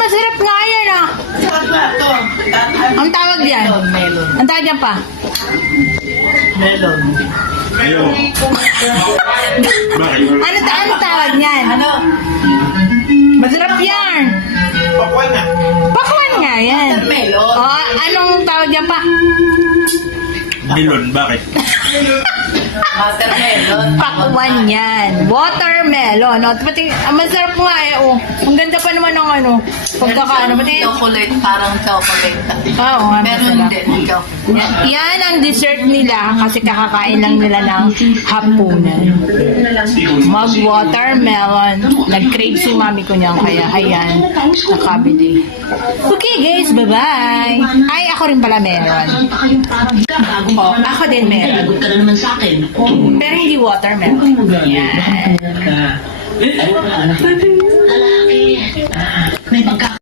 masarap nga yan ah. Ang tawag yan? Melon. Ang tawag yan pa? Melon. Ayaw. Bakit? Ano tawag yan? Ano? Masarap yan. Pakwan na. Pakwan nga yan. Melon. Oh, anong tawag yan pa? Melon, bakit? Watermelon. Pakwan yan. Watermelon. O, pati, masarap nga eh. Oh. Ang ganda pa naman ng ano. Pagkakaano. Pati, Chocolate, parang chocolate. oo nga, Meron masarap. din chocolate. Yan ang dessert nila kasi kakakain lang nila ng hapunan. Mag-watermelon. Nag-crave si mami ko niyan kaya ayan, nakabili. Okay guys, bye-bye. Ay, ako rin pala meron. Oh, ako din meron. Lagot ka na naman sa akin. Pero hindi watermelon. Yan. Lalaki. May pagka